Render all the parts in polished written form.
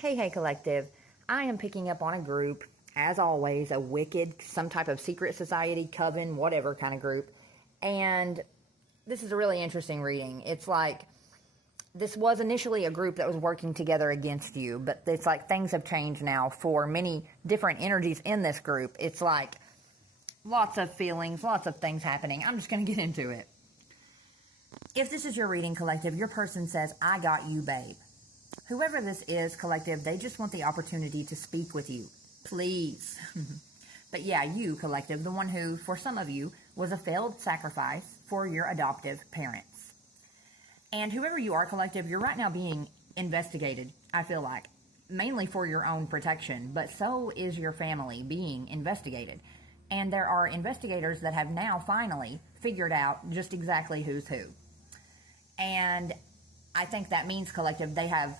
Hey, collective. I am picking up on a group, as always, a wicked, some type of secret society, coven, whatever kind of group. And this is a really interesting reading. It's like this was initially a group that was working together against you, but it's like things have changed now for many different energies in this group. It's like lots of feelings, lots of things happening. I'm just going to get into it. If this is your reading, collective, your person says, I got you, babe. Whoever this is, collective, they just want the opportunity to speak with you. Please. But yeah, you, collective, the one who, for some of you, was a failed sacrifice for your adoptive parents. And whoever you are, collective, you're right now being investigated, I feel like. Mainly for your own protection, but so is your family being investigated. And there are investigators that have now finally figured out just exactly who's who. And I think that means, collective, they have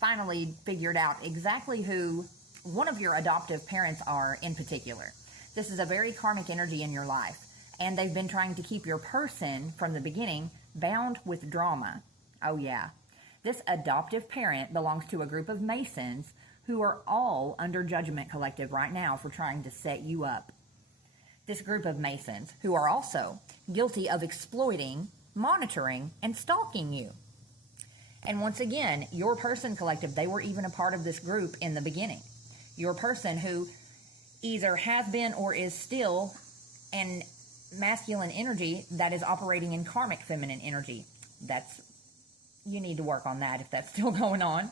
finally figured out exactly who one of your adoptive parents are in particular. This is a very karmic energy in your life, and they've been trying to keep your person from the beginning bound with drama. Oh yeah. This adoptive parent belongs to a group of Masons who are all under judgment, collective, right now for trying to set you up. This group of Masons who are also guilty of exploiting, monitoring, and stalking you. And once again, your person, collective, they were even a part of this group in the beginning. Your person who either has been or is still an masculine energy that is operating in karmic feminine energy. You need to work on that if that's still going on.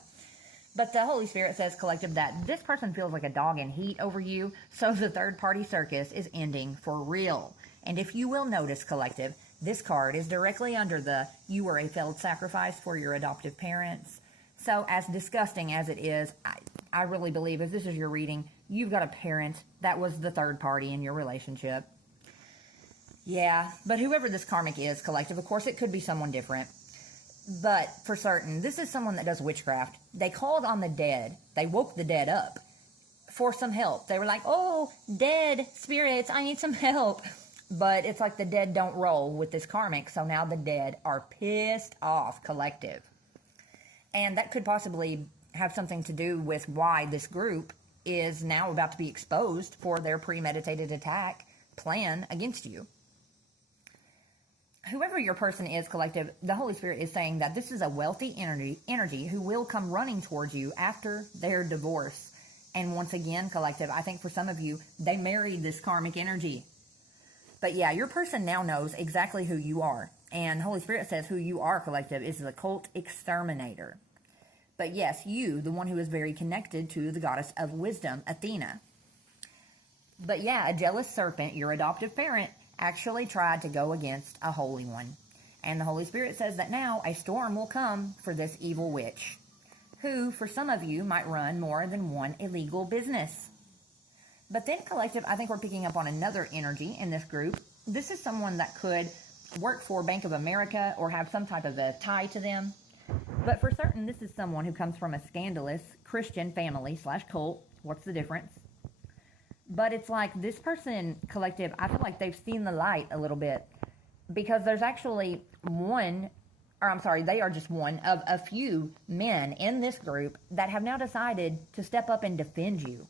But the Holy Spirit says, collective, that this person feels like a dog in heat over you, so the third party circus is ending for real. And if you will notice, collective, this card is directly under the you were a failed sacrifice for your adoptive parents. So as disgusting as it is, I really believe if this is your reading, you've got a parent that was the third party in your relationship. Yeah, but whoever this karmic is, collective, of course it could be someone different. But for certain, this is someone that does witchcraft. They called on the dead. They woke the dead up for some help. They were like, oh, dead spirits, I need some help. But it's like the dead don't roll with this karmic, so now the dead are pissed off, collective. And that could possibly have something to do with why this group is now about to be exposed for their premeditated attack plan against you. Whoever your person is, collective, the Holy Spirit is saying that this is a wealthy energy who will come running towards you after their divorce. And once again, collective, I think for some of you, they married this karmic energy. But yeah, your person now knows exactly who you are. And Holy Spirit says who you are, collective, is the cult exterminator. But yes, you, the one who is very connected to the goddess of wisdom, Athena. But yeah, a jealous serpent, your adoptive parent, actually tried to go against a holy one. And the Holy Spirit says that now a storm will come for this evil witch, who, for some of you, might run more than one illegal business. But then, collective, I think we're picking up on another energy in this group. This is someone that could work for Bank of America or have some type of a tie to them. But for certain, this is someone who comes from a scandalous Christian family / cult. What's the difference? But it's like this person, collective, I feel like they've seen the light a little bit. Because there's actually they are just one of a few men in this group that have now decided to step up and defend you.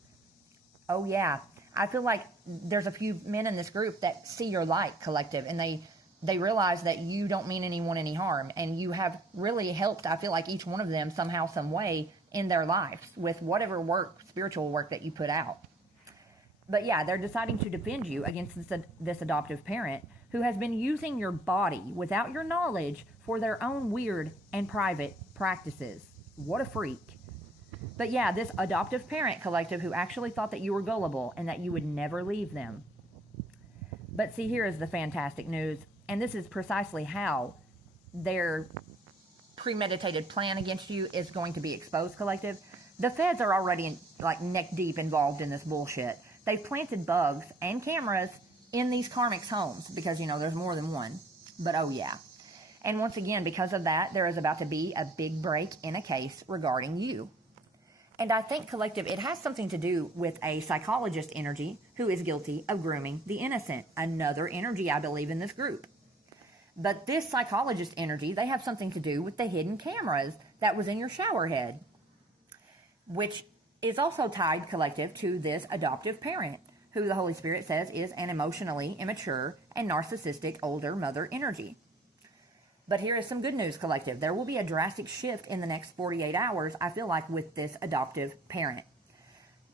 Oh yeah, I feel like there's a few men in this group that see your light, collective, and they realize that you don't mean anyone any harm, and you have really helped, I feel like, each one of them somehow, some way in their lives with whatever spiritual work that you put out. But yeah, they're deciding to defend you against this adoptive parent who has been using your body without your knowledge for their own weird and private practices. What a freak. But yeah, this adoptive parent, collective, who actually thought that you were gullible and that you would never leave them. But see, here is the fantastic news, and this is precisely how their premeditated plan against you is going to be exposed, collective. The feds are already neck deep involved in this bullshit. They've planted bugs and cameras in these karmics' homes because, there's more than one. But oh yeah. And once again, because of that, there is about to be a big break in a case regarding you. And I think, collective, it has something to do with a psychologist energy who is guilty of grooming the innocent. Another energy, I believe, in this group. But this psychologist energy, they have something to do with the hidden cameras that was in your shower head. which is also tied, collective, to this adoptive parent, who the Holy Spirit says is an emotionally immature and narcissistic older mother energy. But here is some good news, collective. There will be a drastic shift in the next 48 hours, I feel like, with this adoptive parent.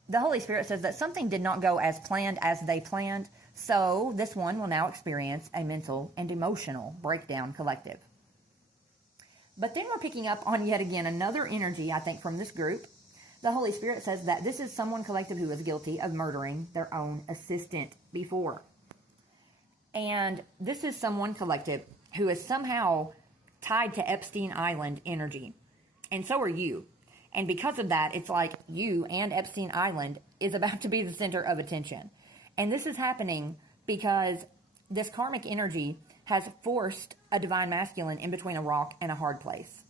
The Holy Spirit says that something did not go as planned as they planned, so this one will now experience a mental and emotional breakdown, collective. But then we're picking up on yet again another energy, I think, from this group. The Holy Spirit says that this is someone, collective, who is guilty of murdering their own assistant before. And this is someone, collective, who is somehow tied to Epstein Island energy. And so are you. And because of that, it's like you and Epstein Island is about to be the center of attention. And this is happening because this karmic energy has forced a divine masculine in between a rock and a hard place.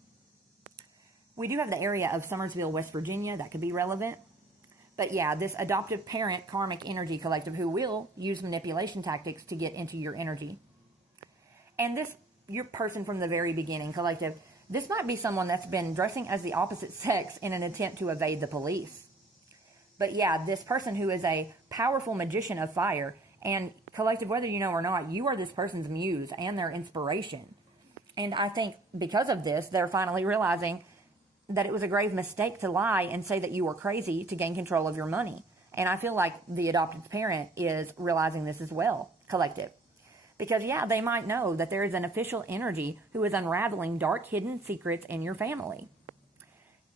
We do have the area of Summersville, West Virginia. That could be relevant. But yeah, this adoptive parent karmic energy, collective, who will use manipulation tactics to get into your energy. And this, your person from the very beginning, collective, this might be someone that's been dressing as the opposite sex in an attempt to evade the police. But yeah, this person who is a powerful magician of fire, and collective, whether you know or not, you are this person's muse and their inspiration. And I think because of this, they're finally realizing that it was a grave mistake to lie and say that you were crazy to gain control of your money. And I feel like the adopted parent is realizing this as well, collective. Because, yeah, they might know that there is an official energy who is unraveling dark hidden secrets in your family.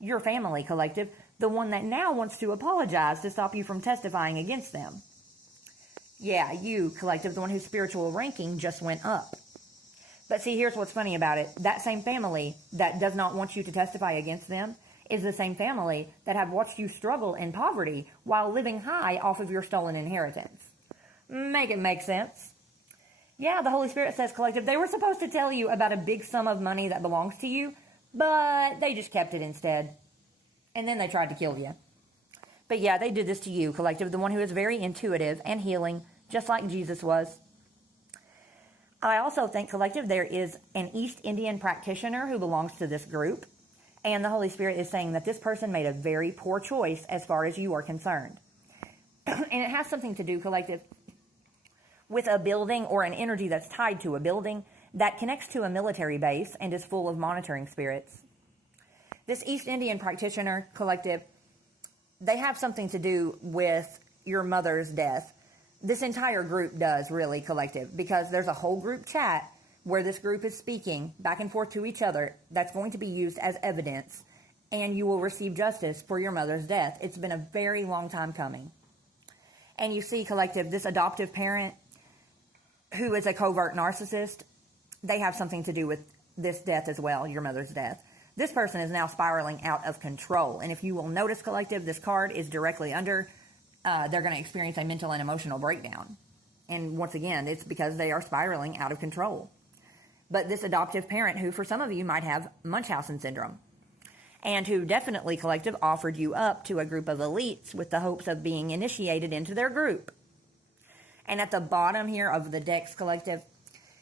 Your family, collective, the one that now wants to apologize to stop you from testifying against them. Yeah, you, collective, the one whose spiritual ranking just went up. But see, here's what's funny about it. That same family that does not want you to testify against them is the same family that have watched you struggle in poverty while living high off of your stolen inheritance. Make it make sense. Yeah, the Holy Spirit says, collective, they were supposed to tell you about a big sum of money that belongs to you, but they just kept it instead. And then they tried to kill you. But yeah, they did this to you, collective, the one who is very intuitive and healing, just like Jesus was. I also think, collective, there is an East Indian practitioner who belongs to this group, and the Holy Spirit is saying that this person made a very poor choice as far as you are concerned. And it has something to do, collective, with a building or an energy that's tied to a building that connects to a military base and is full of monitoring spirits. This East Indian practitioner, collective, they have something to do with your mother's death. This entire group does, really, collective, because there's a whole group chat where this group is speaking back and forth to each other that's going to be used as evidence, and you will receive justice for your mother's death. It's been a very long time coming. And you see, collective, this adoptive parent who is a covert narcissist, they have something to do with this death as well, your mother's death. This person is now spiraling out of control. And if you will notice, collective, this card is directly under they're going to experience a mental and emotional breakdown. And once again, it's because they are spiraling out of control. But this adoptive parent, who for some of you might have Munchausen syndrome, and who definitely, collective, offered you up to a group of elites with the hopes of being initiated into their group. And at the bottom here of the decks, collective,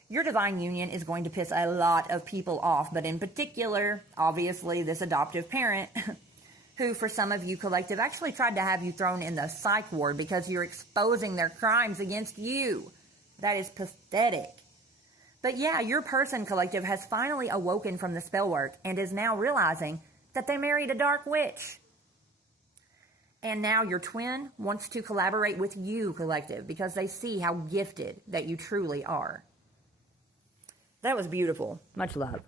your divine union is going to piss a lot of people off, but in particular, obviously, this adoptive parent who, for some of you, collective, actually tried to have you thrown in the psych ward because you're exposing their crimes against you. That is pathetic. But yeah, your person, collective, has finally awoken from the spell work and is now realizing that they married a dark witch. And now your twin wants to collaborate with you, collective, because they see how gifted that you truly are. That was beautiful. Much love.